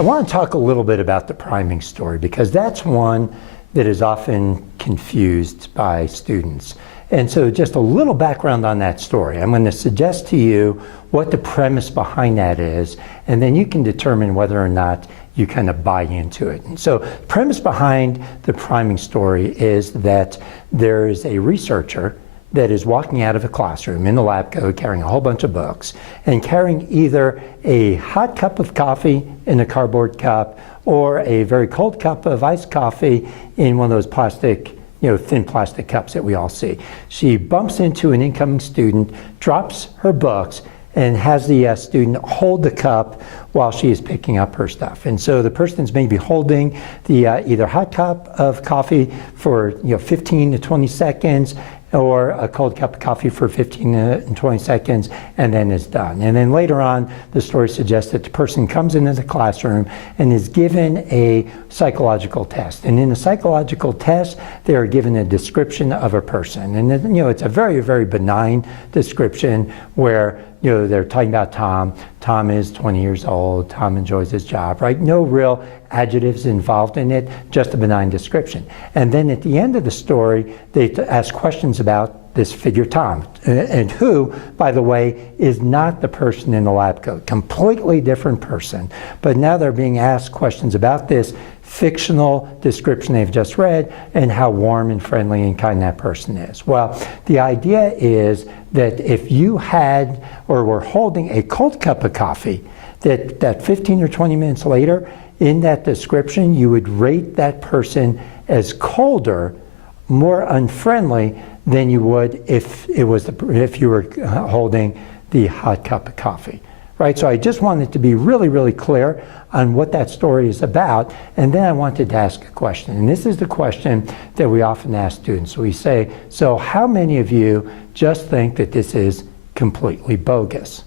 I want to talk a little bit about the priming story because that's one that is often confused by students. And so just a little background on that story. I'm going to suggest to you what the premise behind that is, and then you can determine whether or not you kind of buy into it. And so the premise behind the priming story is that there is a researcher that is walking out of a classroom in the lab coat carrying a whole bunch of books and carrying either a hot cup of coffee in a cardboard cup or a very cold cup of iced coffee in one of those plastic, thin plastic cups that we all see. She bumps into an incoming student, drops her books, and has the student hold the cup while she is picking up her stuff. And so the person's maybe holding the either hot cup of coffee for 15 to 20 seconds or a cold cup of coffee for 15 and 20 seconds, and then it's done. And then later on, the story suggests that the person comes into the classroom and is given a psychological test. And in the psychological test, they are given a description of a person. And then, it's a very, very benign description where they're talking about Tom. Tom is 20 years old. Tom enjoys his job, right? No real adjectives involved in it, just a benign description. And then at the end of the story, they ask questions about this figure Tom, and who, by the way, is not the person in the lab coat, completely different person. But now they're being asked questions about this fictional description they've just read and how warm and friendly and kind that person is. Well, the idea is that if you had or were holding a cold cup of coffee, that 15 or 20 minutes later, in that description, you would rate that person as colder, more unfriendly than you would if you were holding the hot cup of coffee, right? So I just wanted to be really, really clear on what that story is about, and then I wanted to ask a question. And this is the question that we often ask students. We say, so how many of you just think that this is completely bogus?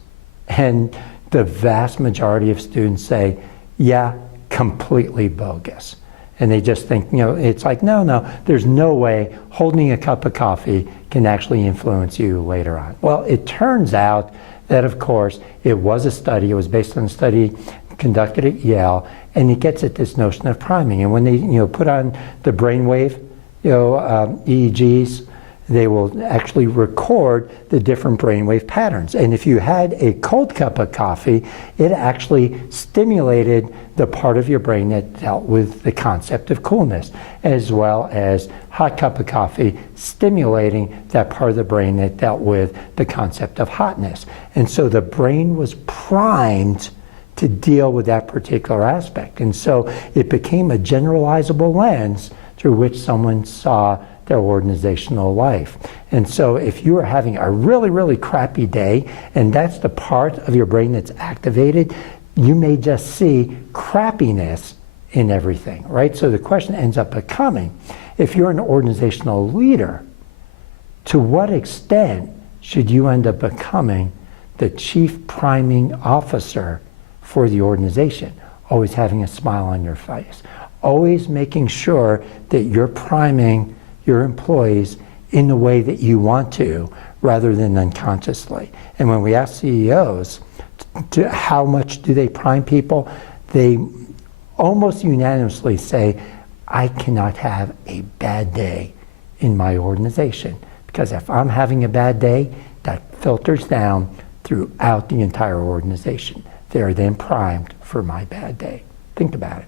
And the vast majority of students say, yeah, completely bogus. And they just think, it's like, no, there's no way holding a cup of coffee can actually influence you later on. Well, it turns out that, of course, it was a study. It was based on a study conducted at Yale, and it gets at this notion of priming. And when they, put on the brainwave, EEGs, they will actually record the different brainwave patterns. And if you had a cold cup of coffee, it actually stimulated the part of your brain that dealt with the concept of coolness, as well as hot cup of coffee stimulating that part of the brain that dealt with the concept of hotness. And so the brain was primed to deal with that particular aspect. And so it became a generalizable lens through which someone saw their organizational life. And so if you are having a really, really crappy day, and that's the part of your brain that's activated, you may just see crappiness in everything, right? So the question ends up becoming, if you're an organizational leader, to what extent should you end up becoming the chief priming officer for the organization? Always having a smile on your face, always making sure that you're priming your employees in the way that you want to, rather than unconsciously. And when we ask CEOs how much do they prime people, they almost unanimously say, I cannot have a bad day in my organization, because if I'm having a bad day, that filters down throughout the entire organization. They're then primed for my bad day. Think about it.